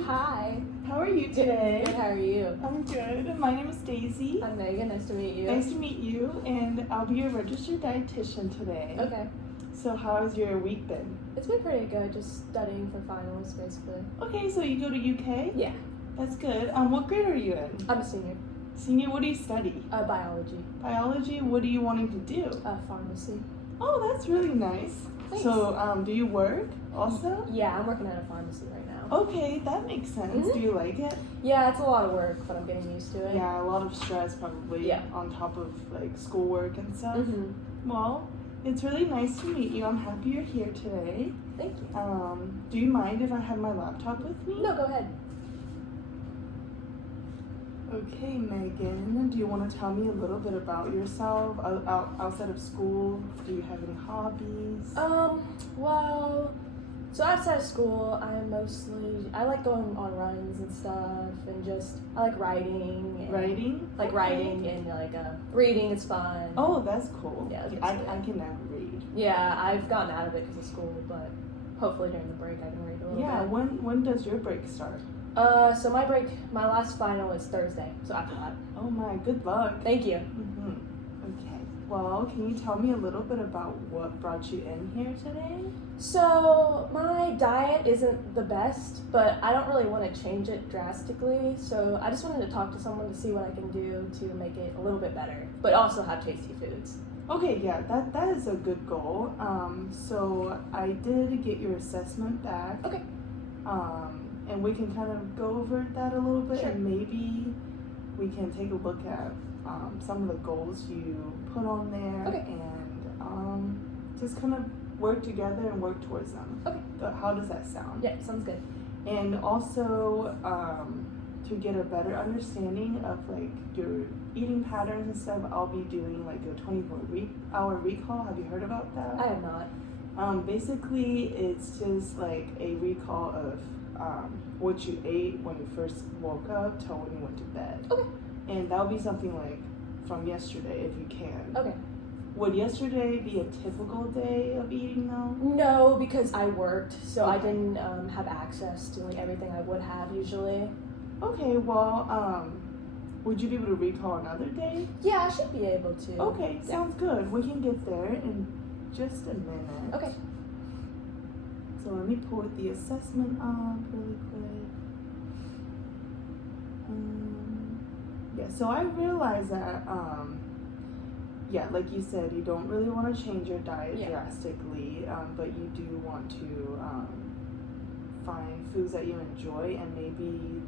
Hi. Hi. How are you today? Good, how are you? I'm good. My name is Daisy. I'm Megan, nice to meet you. Nice to meet you, and I'll be your registered dietitian today. Okay. So how has your week been? It's been pretty good, just studying for finals, basically. Okay, so you go to UK? Yeah. That's good. What grade are you in? I'm a senior. Senior, what do you study? Biology. Biology? What are you wanting to do? Pharmacy. Oh, that's really nice. Thanks. So, do you work also? Yeah, I'm working at a pharmacy right now. Okay, that makes sense. Do you like it? Yeah, it's a lot of work, but I'm getting used to it. Yeah, a lot of stress probably on top of like schoolwork and stuff. Well, it's really nice to meet you. I'm happy you're here today. Thank you. Do you mind if I have my laptop with me? No, go ahead. Okay, Megan, do you want to tell me a little bit about yourself outside of school? Do you have any hobbies? Well, so outside of school, I like going on runs and stuff, and I like writing. And Writing? Writing and reading is fun. Oh, that's cool. Yeah, I can never read. Yeah, I've gotten out of it because of school, but hopefully during the break I can read a little bit. Yeah, when does your break start? So my last final is Thursday, so after that. Oh my, good luck. Thank you. Okay, well, can you tell me a little bit about what brought you in here today? So my diet isn't the best, but I don't really want to change it drastically, so I just wanted to talk to someone to see what I can do to make it a little bit better, but also have tasty foods. Okay, yeah, that is a good goal. So I did get your assessment back. Okay. And we can kind of go over that a little bit, Sure. and maybe we can take a look at some of the goals you put on there, Okay. and just kind of work together and work towards them. Okay. How does that sound? Yeah, sounds good. And also to get a better understanding of like your eating patterns and stuff, I'll be doing like a 24-hour recall. Have you heard about that? I have not. Basically, it's just like a recall of what you ate when you first woke up till when you went to bed. Okay. And that'll be something like from yesterday if you can. Okay. Would yesterday be a typical day of eating though? No, because I worked, so I Okay. didn't have access to like everything I would have usually. Okay, well, would you be able to recall another day? Yeah, I should be able to. Okay, sounds good. We can get there in just a minute. Okay. So let me pull the assessment up really quick. Yeah, so I realized that, like you said, you don't really want to change your diet drastically, but you do want to find foods that you enjoy and maybe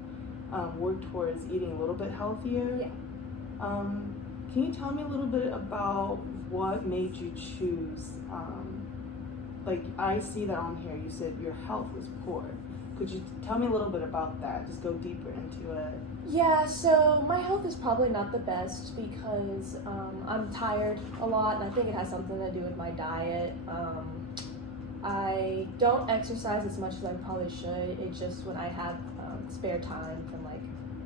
work towards eating a little bit healthier. Yeah. Can you tell me a little bit about what made you choose? Like I see that on here, you said your health was poor. Could you tell me a little bit about that? Just go deeper into it. Yeah, so my health is probably not the best because I'm tired a lot, and I think it has something to do with my diet. I don't exercise as much as I probably should. It's just when I have spare time from like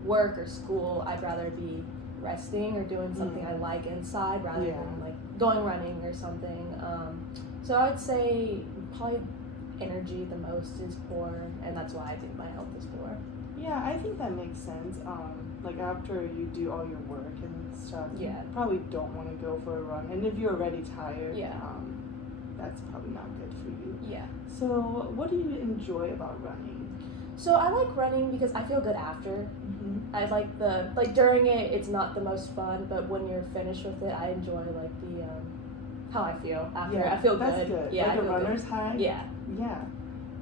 work or school, I'd rather be resting or doing something I like inside rather than like going running or something. So I would say probably energy the most is poor, and that's why I think my health is poor. Yeah, I think that makes sense. Like after you do all your work and stuff, you probably don't want to go for a run. And if you're already tired, that's probably not good for you. Yeah. So what do you enjoy about running? So I like running because I feel good after. I like during it, it's not the most fun, but when you're finished with it, I enjoy like the how I feel after. Yeah, I feel that's good. Yeah, like I a runner's high. Yeah.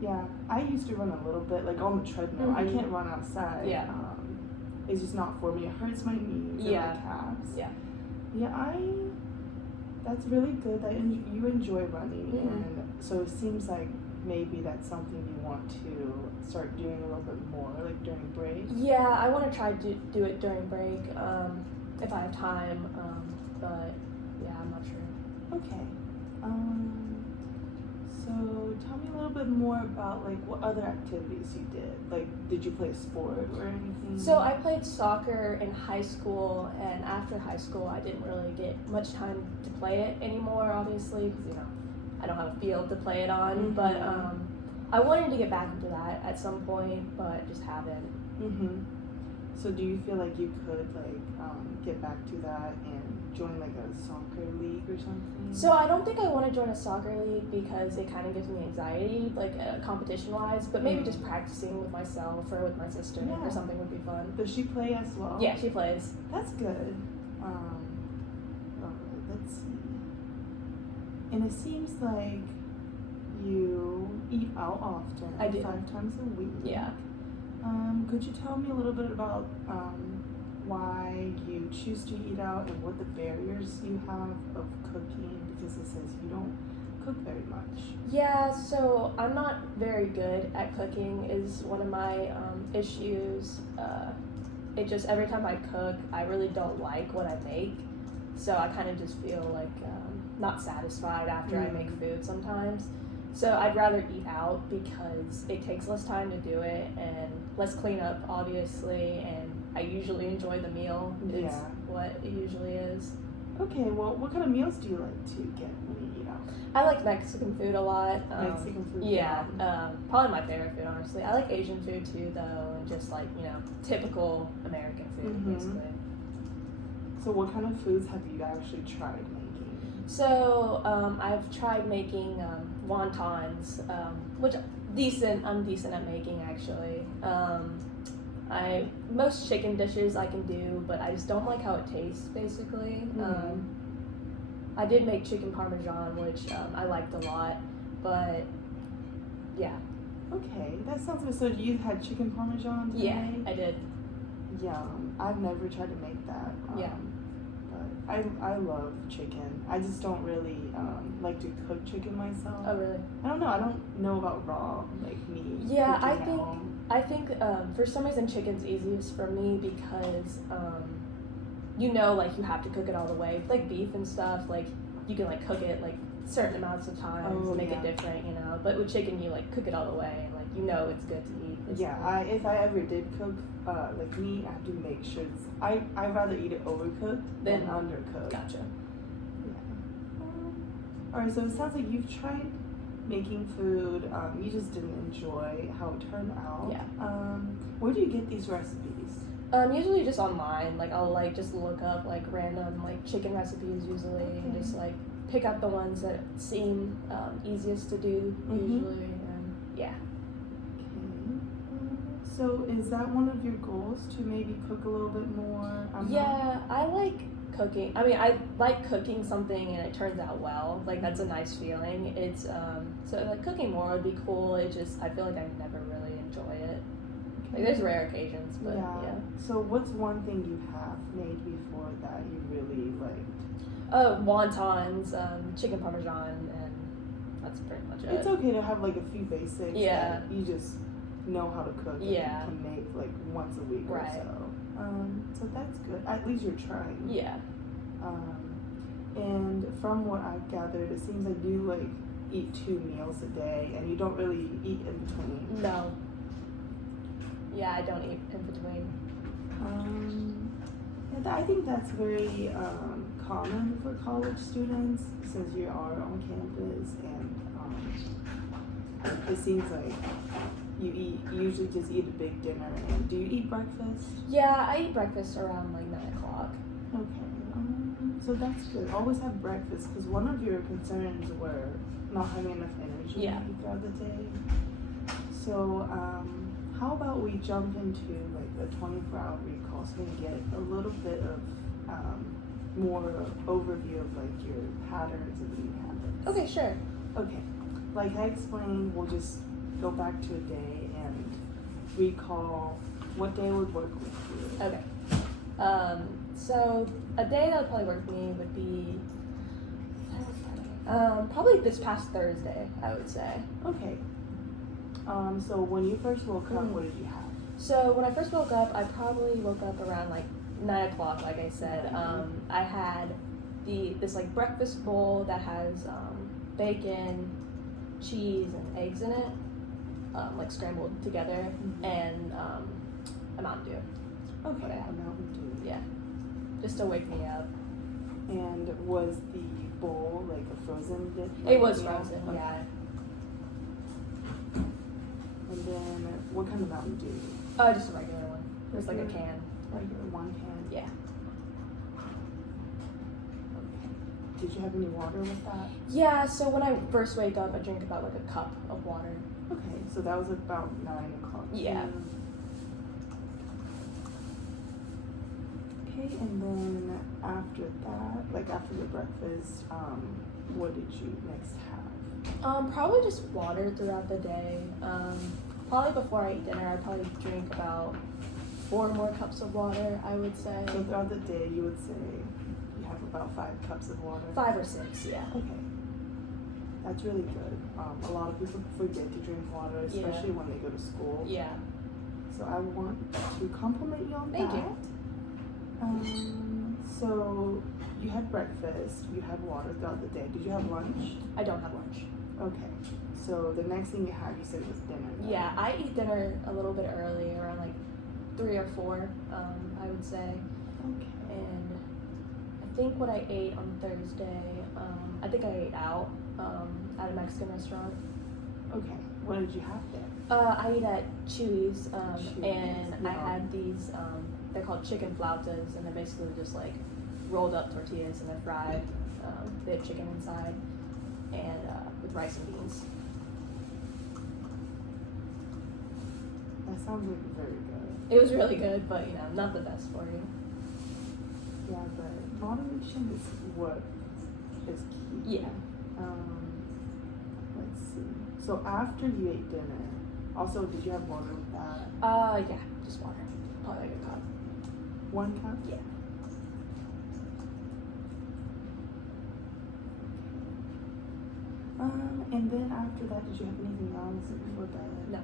Yeah. I used to run a little bit, like on the treadmill. I can't run outside. Yeah. It's just not for me. It hurts my knees and my calves. Yeah. Yeah, that's really good that you enjoy running, and so it seems like maybe that's something you want to start doing a little bit more, like during break. Yeah, I want to try to do it during break if I have time, but yeah, I'm not sure. Okay. So tell me a little bit more about like what other activities you did. Like, did you play sport or anything? So I played soccer in high school, and after high school, I didn't really get much time to play it anymore, obviously, because I don't have a field to play it on. But I wanted to get back into that at some point, but just haven't. Mm-hmm. So do you feel like you could get back to that and join like a soccer league or something? So I don't think I want to join a soccer league because it kind of gives me anxiety, like competition-wise. But maybe just practicing with myself or with my sister or something would be fun. Does she play as well? Yeah, she plays. That's good. Let's see. And it seems like you eat out often. I do. 5 times a week. Yeah. Could you tell me a little bit about why you choose to eat out and what the barriers you have of cooking? Because it says you don't cook very much. Yeah, so I'm not very good at cooking is one of my issues. It just, every time I cook, I really don't like what I make. So I kind of just feel like not satisfied after I make food sometimes. So I'd rather eat out because it takes less time to do it and less cleanup, obviously, and I usually enjoy the meal. It's what it usually is. Okay, well, what kind of meals do you like to get when you eat out? I like Mexican food a lot. Mexican food? Yeah, probably my favorite food, honestly. I like Asian food too, though, and just like, typical American food, basically. So what kind of foods have you actually tried making? So I've tried making wontons, which I'm decent at making actually. Most chicken dishes I can do, but I just don't like how it tastes basically. I did make chicken parmesan, which I liked a lot, but yeah. Okay, that sounds good. So you had chicken parmesan today? Yeah, I did. Yum. I've never tried to make that. Yeah. I love chicken. I just don't really like to cook chicken myself. Oh, really? I don't know. I don't know about raw like meat. Yeah, I think for some reason chicken's easiest for me because like you have to cook it all the way. Like beef and stuff, like you can like cook it like certain amounts of times and make it different, But with chicken, you like cook it all the way and like it's good to eat. Yeah, if I ever did cook like meat, I have to make sure I'd rather eat it overcooked than undercooked. Gotcha. Yeah. Alright, so it sounds like you've tried making food. You just didn't enjoy how it turned out. Yeah. Where do you get these recipes? Usually just online. Like I'll like just look up like random like chicken recipes usually and just like pick up the ones that seem easiest to do usually. And yeah. So is that one of your goals to maybe cook a little bit more? I like cooking. I mean, I like cooking something and it turns out well. Like that's a nice feeling. It's so like cooking more would be cool. It just I feel like I never really enjoy it. Like there's rare occasions, but yeah. So what's one thing you have made before that you really liked? Wontons, chicken parmesan, and that's pretty much it. It's okay to have like a few basics. Yeah. That you just know how to cook. Yeah. And can make like once a week or so. So that's good. At least you're trying. Yeah. And from what I've gathered, it seems like you like eat 2 meals a day, and you don't really eat in between. No. Yeah, I don't eat in between. And I think that's very common for college students since you are on campus, and it seems like you usually just eat a big dinner. And do you eat breakfast? Yeah, I eat breakfast around like 9 o'clock. Okay. So that's good. Always have breakfast because one of your concerns were not having enough energy throughout the day. So how about we jump into like the 24-hour recall so we can get a little bit of more overview of like your patterns and eating habits. Okay, sure. Okay. Like I explained, we'll just go back to a day and recall what day would work with you. Okay. So a day that would probably work for me would be probably this past Thursday, I would say. Okay. So when you first woke up, what did you have? So when I first woke up, I probably woke up around like 9 o'clock, like I said. I had this like breakfast bowl that has bacon, cheese, and eggs in it, like scrambled together, and a Mountain Dew. Okay, a Mountain Dew. Yeah, just to wake me up. And was the bowl like a frozen dish? It was frozen, yeah. What kind of Mountain Dew? Just a regular one. Just like a can. Regular one can? Yeah. Okay. Did you have any water with that? Yeah, so when I first wake up, I drink about like a cup of water. Okay, so that was about 9 o'clock. Yeah. Okay, and then after that, like after the breakfast, what did you next have? Probably just water throughout the day. Probably before I eat dinner, I'd probably drink about 4 more cups of water, I would say. So throughout the day, you would say you have about 5 cups of water? 5 or 6, yeah. Okay. That's really good. A lot of people forget to drink water, especially when they go to school. Yeah. So I want to compliment you on Thank that. you. So you had breakfast, you had water throughout the day. Did you have lunch? I don't have lunch. Okay. So the next thing you had, you said was dinner. Right? Yeah, I eat dinner a little bit early, around like 3 or 4, I would say. Okay. And I think what I ate on Thursday, I think I ate out at a Mexican restaurant. Okay. What did you have there? I ate at Chewy's, Chewy's, and yeah. I had these, they're called chicken flautas, and they're basically just like rolled up tortillas and they're fried. They have chicken inside, and with rice and beans. That sounds like very good. It was really good, but not the best for you. Yeah, but moderation is what is key. Yeah. Let's see. So after you ate dinner, also did you have water with that? Yeah, just water. Probably like a cup. 1 cup? Yeah. And then after that, did you have anything else before bed? No.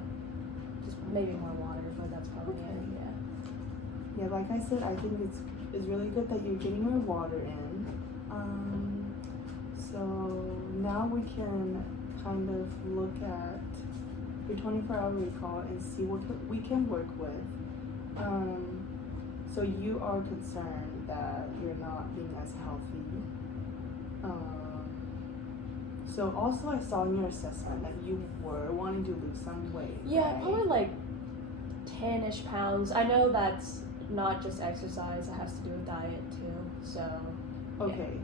Just maybe more water, but that's probably it. Yeah. Yeah, like I said, I think it's really good that you're getting your water in. So now we can kind of look at your 24-hour recall and see what we can work with. So you are concerned that you're not being as healthy. So also I saw in your assessment that you were wanting to lose some weight. Yeah, right? probably like 10-ish pounds. I know that's not just exercise, it has to do with diet too, so. Okay,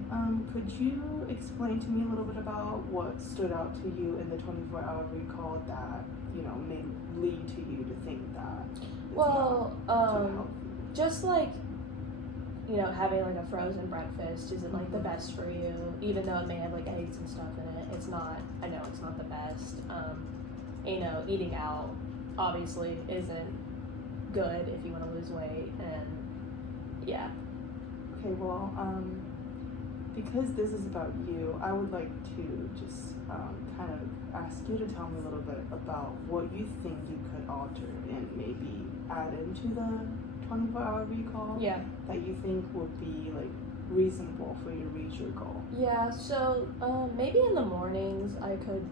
could you explain to me a little bit about what stood out to you in the 24-hour recall that, may lead to you to think that it's not too healthy? Just like, having like a frozen breakfast isn't like the best for you, even though it may have like eggs and stuff in it. It's not, I know it's not the best. Eating out obviously isn't good if you want to lose weight, and yeah. Okay, well, because this is about you, I would like to just kind of ask you to tell me a little bit about what you think you could alter and maybe add into the 24-hour recall. Yeah. That you think would be like reasonable for you to reach your goal. Yeah, so maybe in the mornings I could,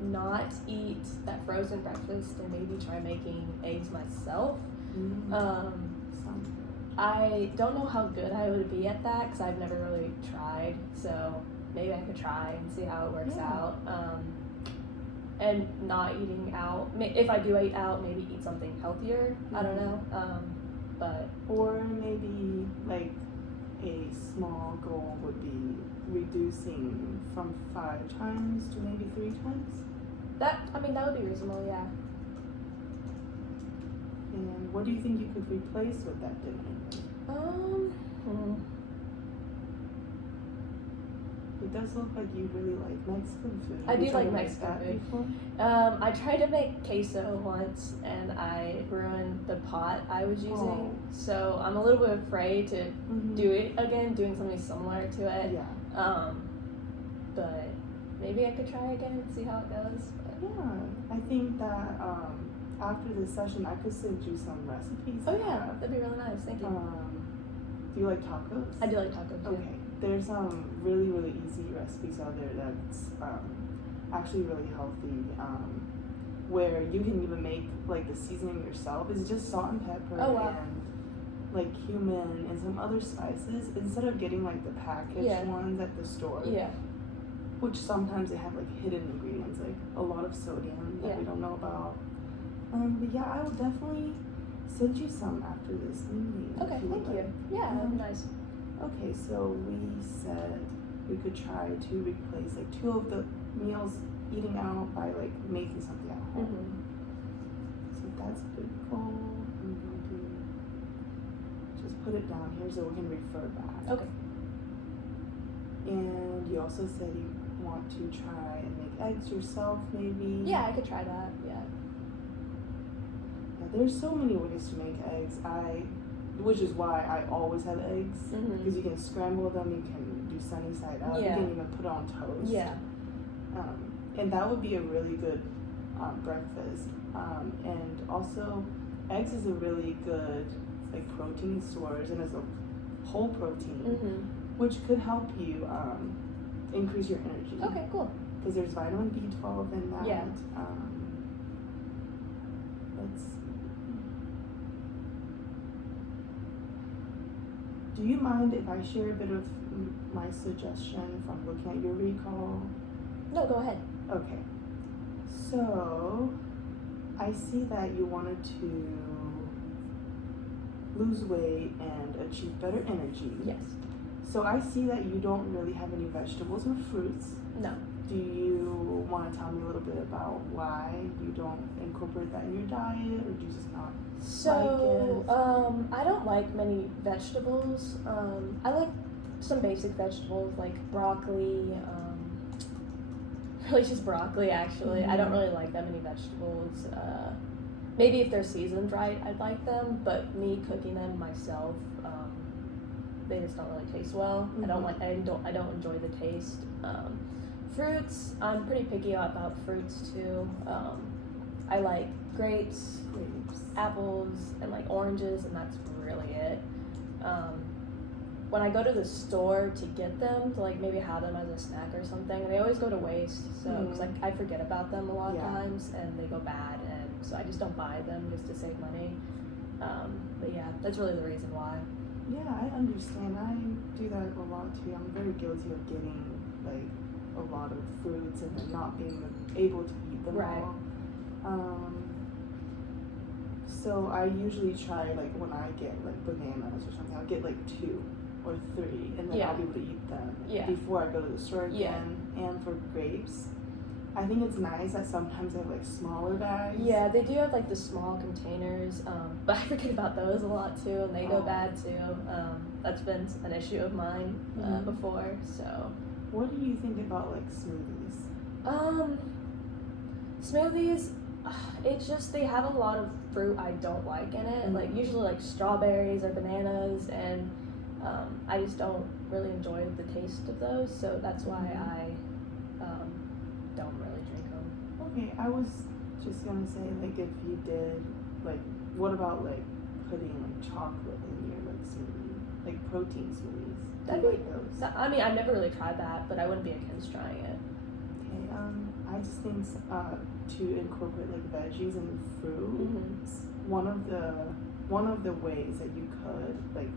not eat that frozen breakfast and maybe try making eggs myself. Sounds good. I don't know how good I would be at that because I've never really tried, so maybe I could try and see how it works out. And not eating out. If I do eat out, maybe eat something healthier. I don't know. Or maybe like a small goal would be reducing from 5 times to maybe 3 times. That would be reasonable, yeah. And what do you think you could replace with that dinner? It does look like you really like Mexican food. I do like Mexican food. Before? I tried to make queso once and I ruined the pot I was using. So I'm a little bit afraid to do it again, doing something similar to it. Yeah. But maybe I could try again and see how it goes. But. Yeah, I think that after this session, I could send you some recipes. Oh yeah, that'd be really nice. Thank you. Do you like tacos? I do like tacos too. Okay, there's really easy recipes out there that's actually really healthy. Where you can even make like the seasoning yourself. It's just salt and pepper and like cumin and some other spices instead of getting like the packaged ones at the store. Yeah. Which sometimes they have like hidden ingredients, like a lot of sodium that we don't know about. But yeah, I will definitely send you some after this meeting. Okay, thank you. Yeah, that'd be nice. Okay, so we said we could try to replace like 2 of the meals eating out by like making something at home. So that's a good goal. I'm going to just put it down here so we can refer back. Okay. And you also said you want to try and make eggs yourself, maybe? Yeah, I could try that. Yeah. There's so many ways to make eggs. Which is why I always have eggs, because you can scramble them, you can do sunny side up, you can even put it on toast. Yeah. And that would be a really good breakfast. And also, eggs is a really good like protein source, and it's a whole protein, which could help you increase your energy. Okay, cool. Because there's vitamin B12 in that. Yeah. Let's see. Do you mind if I share a bit of my suggestion from looking at your recall? No, go ahead. Okay. So, I see that you wanted to lose weight and achieve better energy. Yes. So I see that you don't really have any vegetables or fruits. No. Do you want to tell me a little bit about why you don't incorporate that in your diet, or do you just not like it? I don't like many vegetables. I like some basic vegetables like broccoli, really just broccoli actually. I don't really like that many vegetables. Maybe if they're seasoned right, I'd like them, but me cooking them myself, they just don't really taste well. I don't enjoy the taste. Fruits, I'm pretty picky about fruits too. I like grapes, apples, and like oranges, and that's really it. When I go to the store to get them, to like maybe have them as a snack or something, they always go to waste. So, because like I forget about them a lot of times, and they go bad, and so I just don't buy them just to save money. But yeah, that's really the reason why. Yeah, I understand. I do that a lot too. I'm very guilty of getting like a lot of fruits and then not being able to eat them all. So I usually try, like when I get like bananas or something, I'll get like 2 or 3, and then I'll be able to eat them before I go to the store again. And for grapes, I think it's nice that sometimes they have like smaller bags. Yeah, they do have like the small containers, but I forget about those a lot too, and they go bad too. That's been an issue of mine before. So, what do you think about like smoothies? Smoothies, it's just they have a lot of fruit I don't like in it. Like usually like strawberries or bananas, and I just don't really enjoy the taste of those. So that's why I don't really drink them. Okay, I was just gonna say, like, if you did, like, what about like putting like chocolate in your like smoothie, like protein smoothies? That'd be like those. I mean, I've never really tried that, but I wouldn't be against trying it. Okay, I just think to incorporate like veggies and fruits. One of the ways that you could like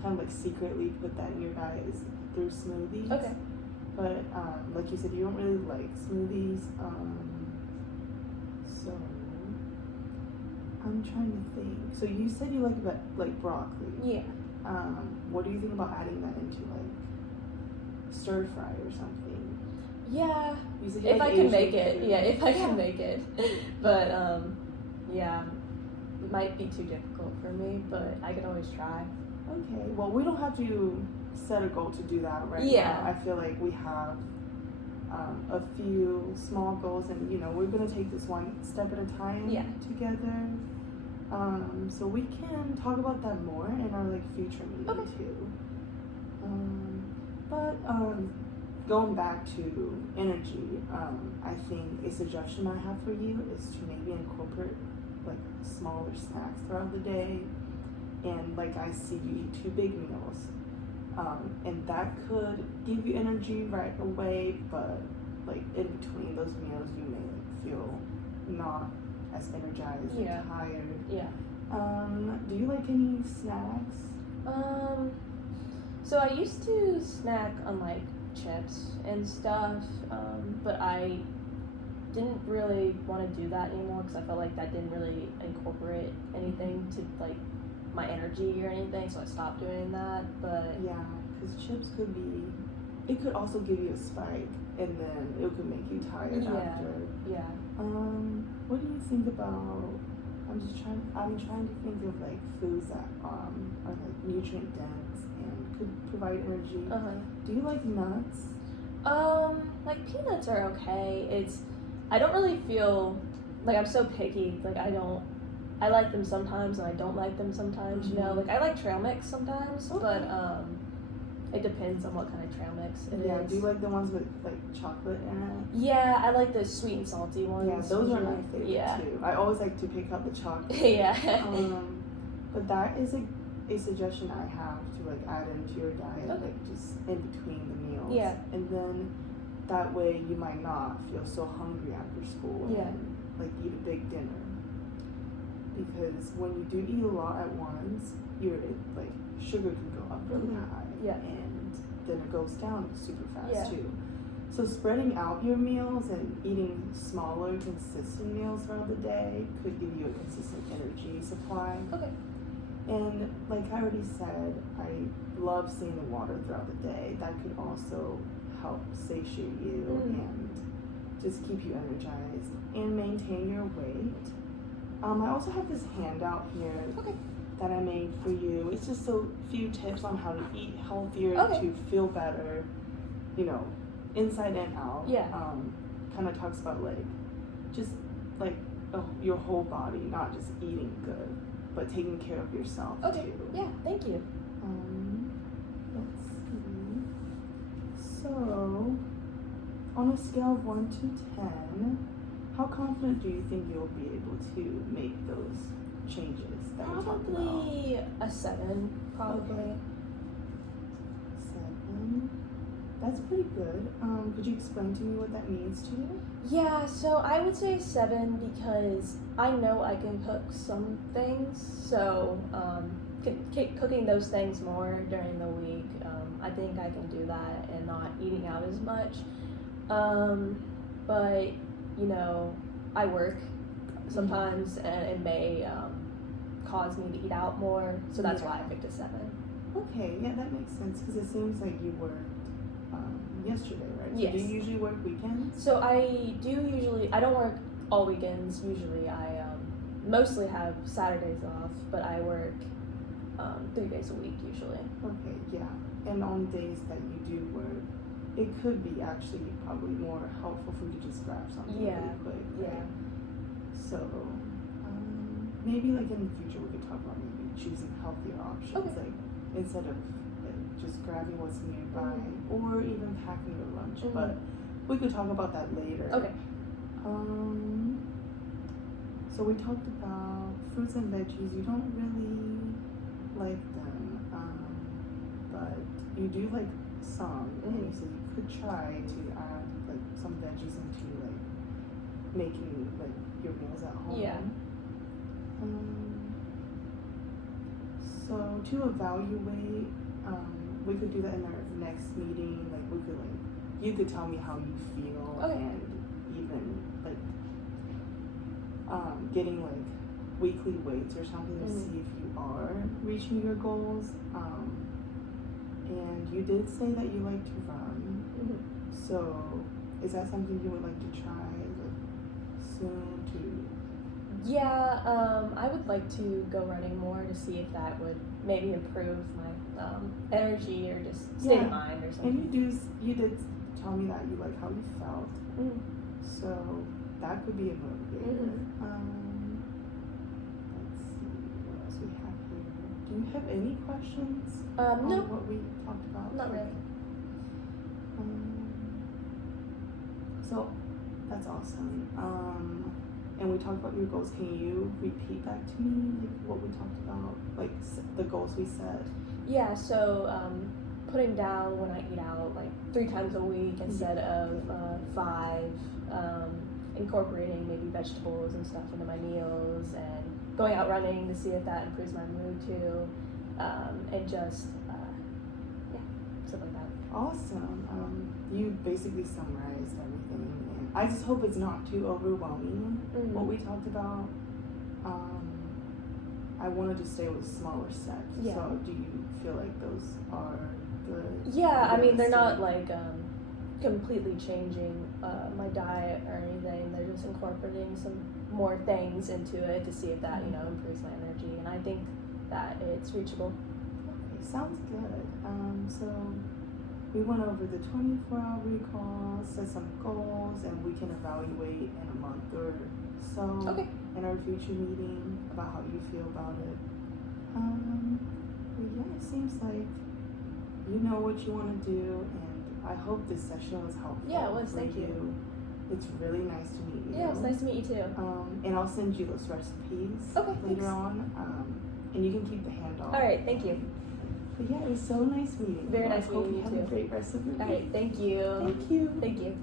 kind of like secretly put that in your diet is through smoothies. Okay. But like you said, you don't really like smoothies. So I'm trying to think. So you said you like broccoli. Yeah. What do you think about adding that into like stir fry or something? Yeah. You said if I can make it. Yeah, if I can make it. But yeah, it might be too difficult for me, but I could always try. Okay. Well, we don't have to set a goal to do that right now. I feel like we have a few small goals, and we're gonna take this one step at a time together. So we can talk about that more in our like future meeting too. But going back to energy, I think a suggestion I have for you is to maybe incorporate like smaller snacks throughout the day, and like I see you eat 2 big meals. And that could give you energy right away, but like in between those meals you may like feel not as energized and tired. Yeah. Do you like any snacks? So I used to snack on like chips and stuff, but I didn't really want to do that anymore because I felt like that didn't really incorporate anything to like my energy or anything, so I stopped doing that. But yeah, because chips could be, it could also give you a spike, and then it could make you tired after. Yeah. What do you think about? I'm trying to think of like foods that are like nutrient dense and could provide energy. Do you like nuts? Like peanuts are okay. I don't really feel like I'm so picky. Like I like them sometimes and I don't like them sometimes. You know, like I like trail mix sometimes, but it depends on what kind of trail mix it is. Yeah, do you like the ones with like chocolate in it? Yeah, I like the sweet and salty ones. Yeah, those are my favorite too. I always like to pick out the chocolate. Yeah. But that is a suggestion I have to like add into your diet, like just in between the meals. Yeah. And then that way you might not feel so hungry after school and like eat a big dinner. Because when you do eat a lot at once, your like sugar can go up really high. Yeah. And then it goes down super fast too. So spreading out your meals and eating smaller, consistent meals throughout the day could give you a consistent energy supply. Okay. And like I already said, I love seeing the water throughout the day. That could also help satiate you and just keep you energized and maintain your weight. I also have this handout here that I made for you. It's just a few tips on how to eat healthier to feel better, you know, inside and out. Yeah. Kind of talks about like just like your whole body, not just eating good, but taking care of yourself too. Yeah, thank you. Let's see. So, on a scale of 1 to 10, how confident do you think you'll be able to make those changes that we talked about? Probably a 7, probably. Okay. 7. That's pretty good. Could you explain to me what that means to you? Yeah, so I would say 7 because I know I can cook some things, so cooking those things more during the week, I think I can do that and not eating out as much. But, you know, I work sometimes and it may cause me to eat out more, so that's why I picked a 7. Okay, yeah, that makes sense because it seems like you worked yesterday, right? So yes. Do you usually work weekends? So I don't work all weekends usually. I mostly have Saturdays off, but I work 3 days a week usually. Okay, yeah. And on days that you do work, it could be actually probably more helpful for you to just grab something really quick. Right? Yeah. So maybe like in the future we could talk about maybe choosing healthier options, like instead of like just grabbing what's nearby or even packing your lunch. But we could talk about that later. Okay. So we talked about fruits and veggies. You don't really like them, but you do like some. And so you could try to add like some veggies into like making like your meals at home. Yeah. So to evaluate, we could do that in our next meeting. Like we could you could tell me how you feel and even like getting like weekly weights or something to see if you are reaching your goals. And you did say that you like to run. So is that something you would like to try soon to? Yeah, I would like to go running more to see if that would maybe improve my energy or just state of mind or something. And you did tell me that you like how you felt. So that could be a motivator. Let's see what else we have here. Do you have any questions on no. what we talked about? Not really. So that's awesome. And we talked about your goals. Can you repeat back to me like what we talked about, like the goals we set? Yeah. So putting down when I eat out like 3 times a week instead of 5. Incorporating maybe vegetables and stuff into my meals, and going out running to see if that improves my mood too, and just stuff like that. Awesome. you basically summarized everything, and I just hope it's not too overwhelming. What we talked about. I wanted to stay with smaller steps. Yeah. So do you feel like those are the? Yeah, I mean they're not like completely changing my diet or anything. They're just incorporating some more things into it to see if that improves my energy, and I think that it's reachable. Okay, sounds good. So we went over the 24-hour recall, set some goals, and we can evaluate in a month or so in our future meeting about how you feel about it. But yeah, it seems like you know what you want to do, and I hope this session was helpful. Yeah, it was. Thank you. It's really nice to meet you. Yeah, it's nice to meet you too. And I'll send you those recipes later on. And you can keep the handoff. All right, thank you. But yeah, it was so nice meeting you. Very nice meeting you too. Have a great rest of your day. All right, thank you. Thank you. Thank you.